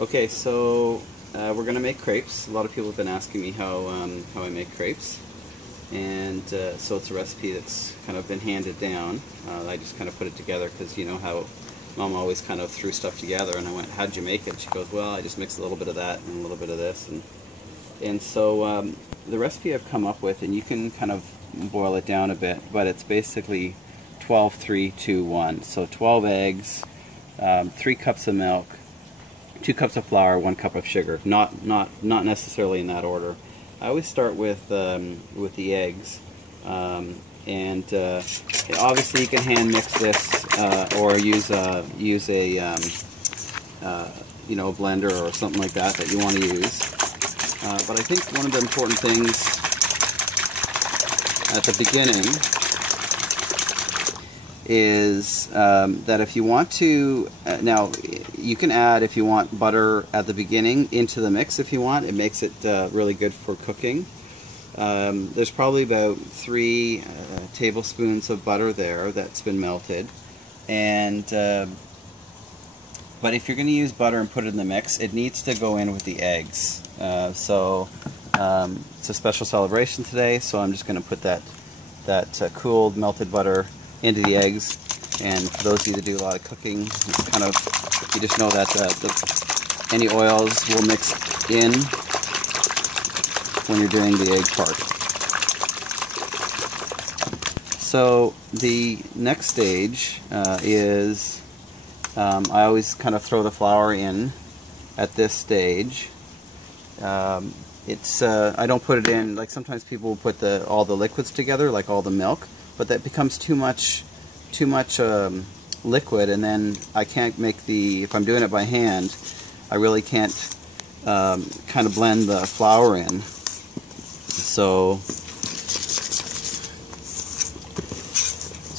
Okay, so we're going to make crepes. A lot of people have been asking me how I make crepes. And so it's a recipe that's kind of been handed down. I just kind of put it together because you know how Mom always kind of threw stuff together, and I went, how'd you make it? She goes, well, I just mixed a little bit of that and a little bit of this. And so the recipe I've come up with, and you can kind of boil it down a bit, but it's basically 12, 3, 2, 1. So 12 eggs, 3 cups of milk, 2 cups of flour, 1 cup of sugar. Not necessarily in that order. I always start with the eggs, and obviously you can hand mix this or use a you know, blender or something like that you want to use. But I think one of the important things at the beginning is that if you want to, now you can add, if you want, butter at the beginning into the mix if you want. It makes it really good for cooking. There's probably about 3 tablespoons of butter there that's been melted. And but if you're going to use butter and put it in the mix, it needs to go in with the eggs. So it's a special celebration today, so I'm just going to put that cooled melted butter into the eggs. And for those of you that do a lot of cooking, it's kind of, you just know that any oils will mix in when you're doing the egg part. So the next stage is I always kind of throw the flour in at this stage. I don't put it in, like sometimes people put all the liquids together, like all the milk, but that becomes too much liquid, and then I can't make if I'm doing it by hand, I really can't kind of blend the flour in. So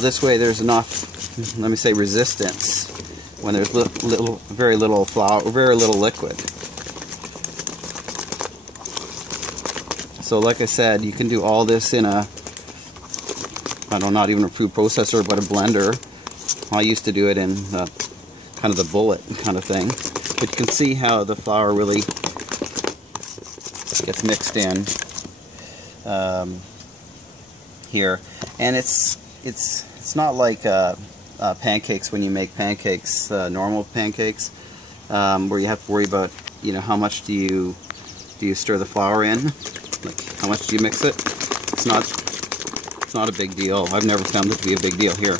this way there's enough, let me say, resistance when there's very little flour, very little liquid. So like I said, you can do all this in a, I don't know, not even a food processor, but a blender. I used to do it in kind of the bullet kind of thing. But you can see how the flour really gets mixed in here. And it's not like pancakes when you make pancakes, normal pancakes, where you have to worry about, you know, how much do you stir the flour in, like how much do you mix it. It's not a big deal. I've never found it to be a big deal here.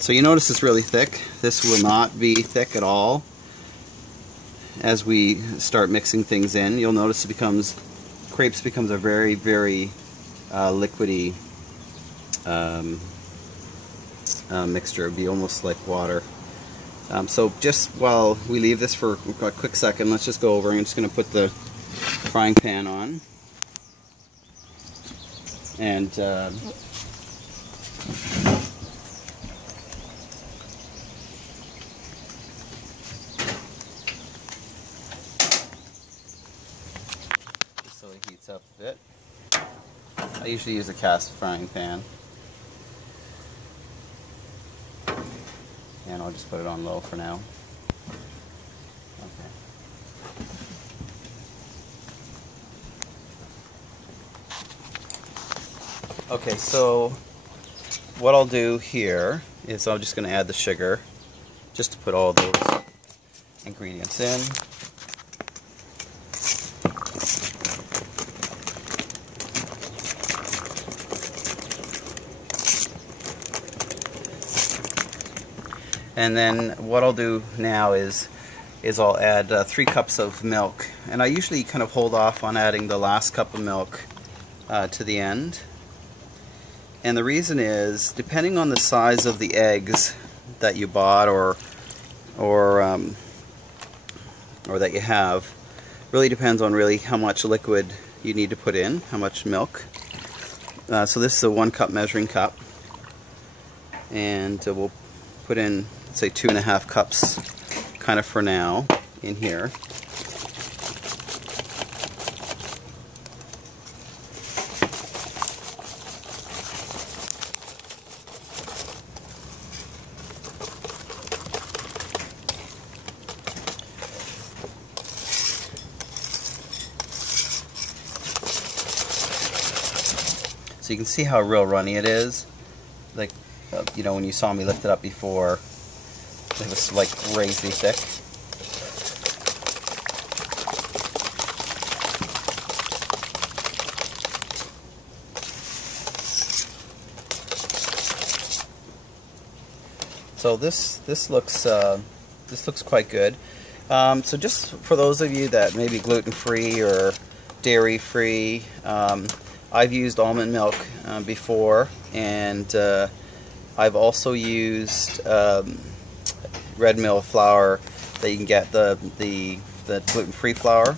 So you notice it's really thick. This will not be thick at all. As we start mixing things in, you'll notice crepes becomes a very, very liquidy mixture. It'd be almost like water. So just while we leave this for a quick second, let's just go over. I'm just going to put the frying pan on. And just so it heats up a bit. I usually use a cast frying pan. And I'll just put it on low for now. Okay, so what I'll do here is I'm just going to add the sugar, just to put all those ingredients in. And then what I'll do now is I'll add 3 cups of milk. And I usually kind of hold off on adding the last cup of milk to the end. And the reason is, depending on the size of the eggs that you bought or that you have, really depends on how much liquid you need to put in, how much milk. So this is a 1 cup measuring cup, and we'll put in, say, 2.5 cups kind of for now in here. So you can see how real runny it is. Like, you know, when you saw me lift it up before, it was like crazy thick. So this looks quite good. So just for those of you that may be gluten-free or dairy-free, I've used almond milk before, and I've also used red mill flour that you can get, the gluten-free flour,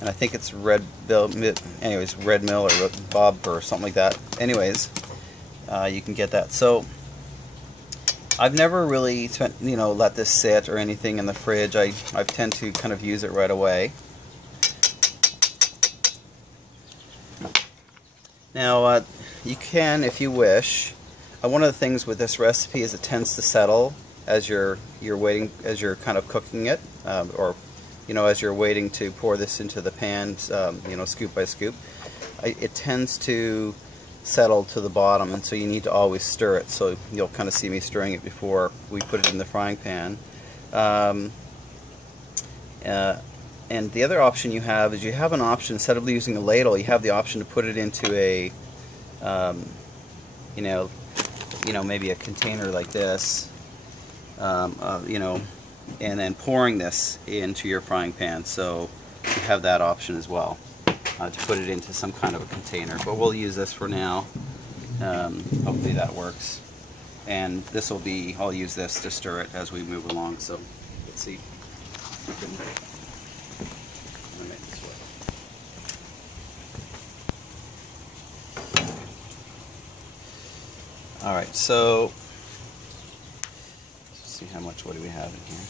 and I think it's Red Mill or Bob or something like that. Anyways, you can get that. So I've never really let this sit or anything in the fridge. I tend to kind of use it right away. Now you can, if you wish. One of the things with this recipe is it tends to settle as you're kind of cooking it, or as you're waiting to pour this into the pan, scoop by scoop. It tends to settle to the bottom, and so you need to always stir it. So you'll kind of see me stirring it before we put it in the frying pan. And the other option you have is you have an option, instead of using a ladle, you have the option to put it into a maybe a container like this, and then pouring this into your frying pan. So you have that option as well, to put it into some kind of a container. But we'll use this for now. Hopefully that works. And this will be, I'll use this to stir it as we move along. So let's see. Alright, so let's see how much, what do we have in here?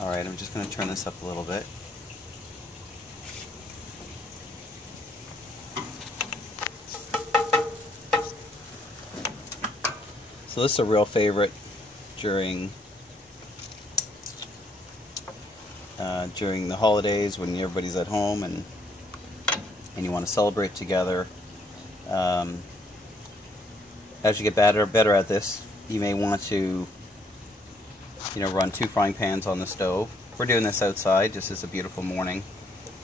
Alright, I'm just going to turn this up a little bit. So this is a real favorite during the holidays when everybody's at home and you want to celebrate together. As you get better at this, you may want to run 2 frying pans on the stove. We're doing this outside, just as a beautiful morning,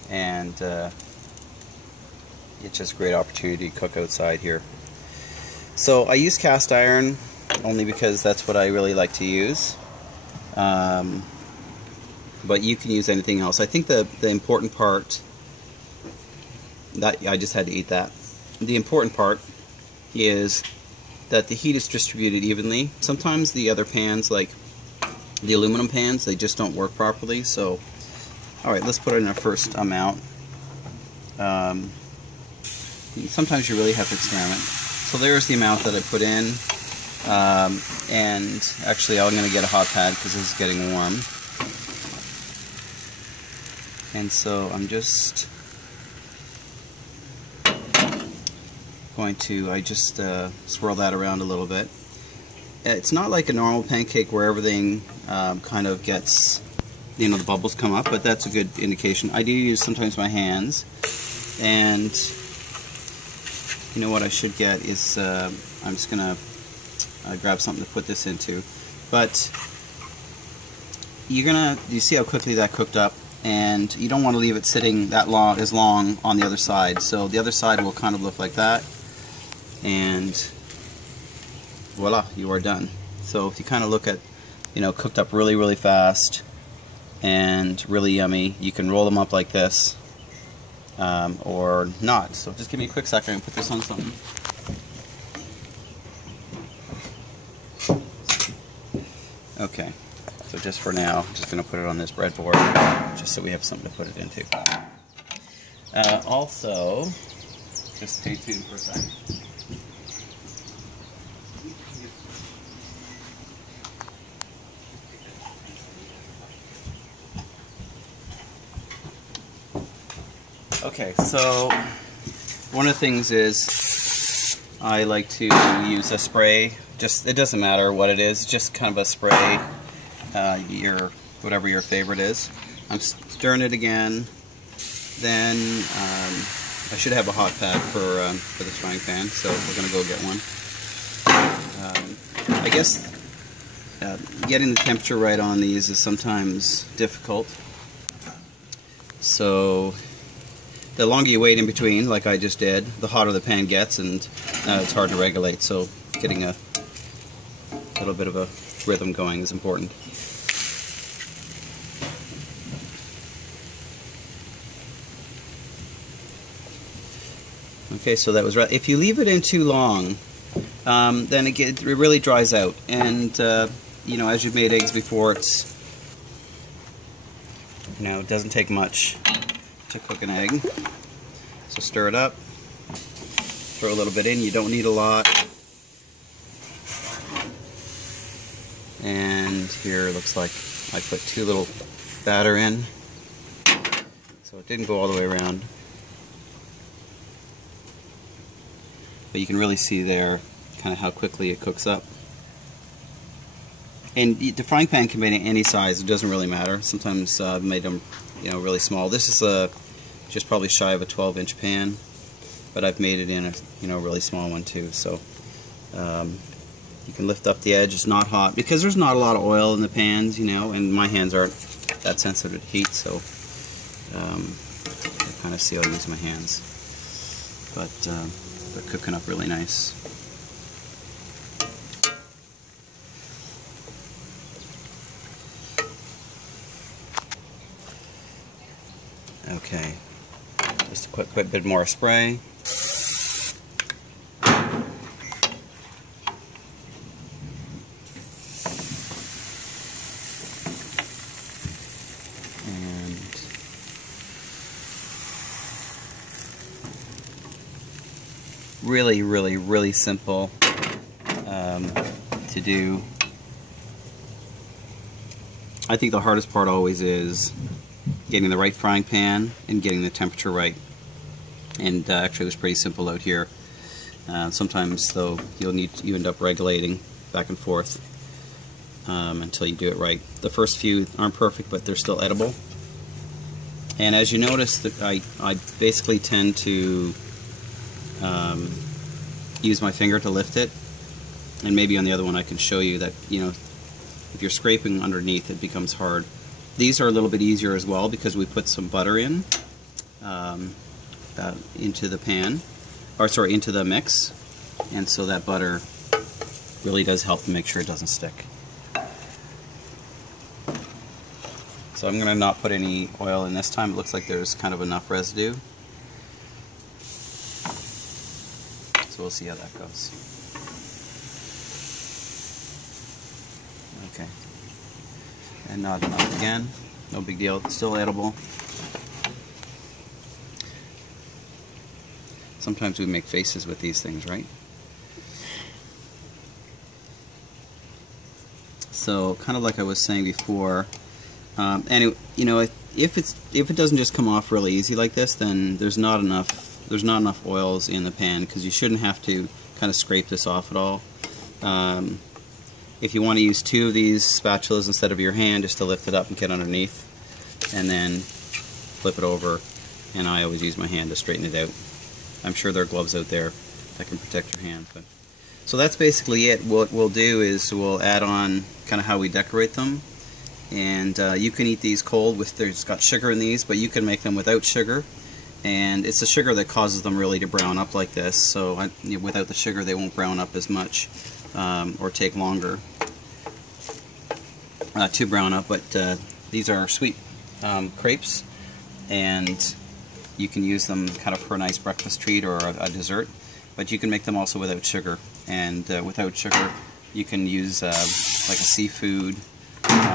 and it's just a great opportunity to cook outside here. So I use cast iron only because that's what I really like to use, but you can use anything else. I think the important part, that I just had to eat that, the important part is that the heat is distributed evenly. Sometimes the other pans, like the aluminum pans, they just don't work properly. So, alright, let's put it in our first amount. Sometimes you really have to experiment. So there's the amount that I put in. And actually I'm going to get a hot pad because this is getting warm. And so I'm just going to, swirl that around a little bit. It's not like a normal pancake where everything kind of gets, the bubbles come up, but that's a good indication. I do use sometimes my hands, and what I should get is, I'm just going to grab something to put this into. But you see how quickly that cooked up, and you don't want to leave it sitting that long on the other side. So the other side will kind of look like that, and voila, you are done. So if you kind of look at, cooked up really, really fast and really yummy, you can roll them up like this, or not. So just give me a quick second and put this on something. Okay, so just for now, I'm just going to put it on this breadboard, just so we have something to put it into. Also, just stay tuned for a second. Okay, so one of the things is I like to use a spray. It doesn't matter what it is, just kind of a spray, whatever your favorite is. I'm stirring it again, then I should have a hot pad for this frying pan, so we're going to go get one. I guess getting the temperature right on these is sometimes difficult. So the longer you wait in between, like I just did, the hotter the pan gets, and it's hard to regulate. So getting a little bit of a rhythm going is important. Okay, so that was right. If you leave it in too long, then it really dries out. And you know, as you've made eggs before, it's, you know, it doesn't take much to cook an egg. So stir it up, throw a little bit in. You don't need a lot. And here it looks like I put too little batter in, so it didn't go all the way around. But you can really see there kind of how quickly it cooks up. And the frying pan can be any size, it doesn't really matter. Sometimes I've made them, you know, really small. This is just probably shy of a 12-inch pan, but I've made it in a, you know, really small one too. So you can lift up the edge. It's not hot because there's not a lot of oil in the pans, you know, and my hands aren't that sensitive to heat, so I kind of see I'll use my hands. But they're cooking up really nice. Okay, just a quick bit more spray. And really simple to do. I think the hardest part always is getting the right frying pan and getting the temperature right. And actually it was pretty simple out here. Sometimes though you end up regulating back and forth until you do it right. The first few aren't perfect, but they're still edible. And as you notice, that I basically tend to use my finger to lift it, and maybe on the other one I can show you that, you know, if you're scraping underneath it becomes hard. These are a little bit easier as well because we put some butter in into the pan, or sorry, into the mix, and so that butter really does help to make sure it doesn't stick. So I'm going to not put any oil in this time. It looks like there's kind of enough residue. So we'll see how that goes. Okay. And not enough again. No big deal. It's still edible. Sometimes we make faces with these things, right? So, kind of like I was saying before, and you know, if it doesn't just come off really easy like this, then there's not enough oils in the pan, because you shouldn't have to kind of scrape this off at all. If you want to use two of these spatulas instead of your hand, just to lift it up and get underneath, and then flip it over, and I always use my hand to straighten it out. I'm sure there are gloves out there that can protect your hand. But so that's basically it. What we'll do is we'll add on kind of how we decorate them. And you can eat these cold with, there's got sugar in these, but you can make them without sugar. And it's the sugar that causes them really to brown up like this. So without the sugar they won't brown up as much or take longer to brown up. But these are sweet crepes, and you can use them kind of for a nice breakfast treat or a dessert. But you can make them also without sugar. And without sugar you can use like a seafood,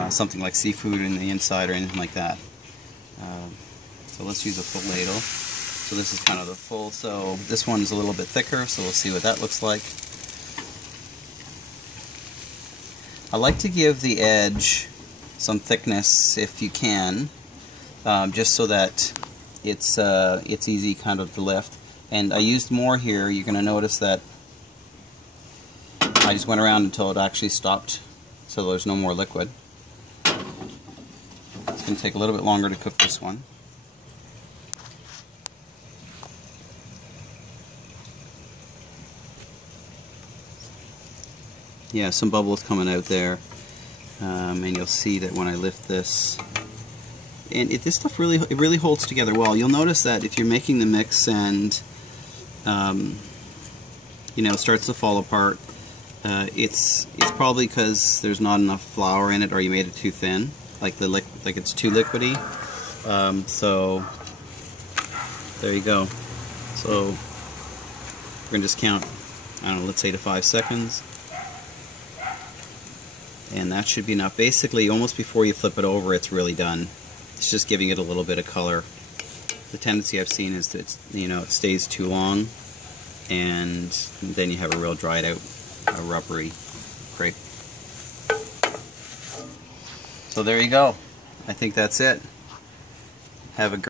something like seafood in the inside or anything like that. So let's use a full ladle. So this is kind of the full, so this one's a little bit thicker, so we'll see what that looks like. I like to give the edge some thickness if you can, just so that it's easy kind of to lift. And I used more here. You're going to notice that I just went around until it actually stopped, so there's no more liquid. It's going to take a little bit longer to cook this one. yeah, some bubbles coming out there, and you'll see that when I lift this, and this stuff really holds together well. You'll notice that if you're making the mix and you know, it starts to fall apart, it's probably because there's not enough flour in it, or you made it too thin, like it's too liquidy. So there you go. So we're gonna just count, I don't know, let's say to 5 seconds, and that should be enough. Basically, almost before you flip it over, it's really done. It's just giving it a little bit of color. The tendency I've seen is that it stays too long, and then you have a real dried out, rubbery crepe. So there you go. I think that's it. Have a great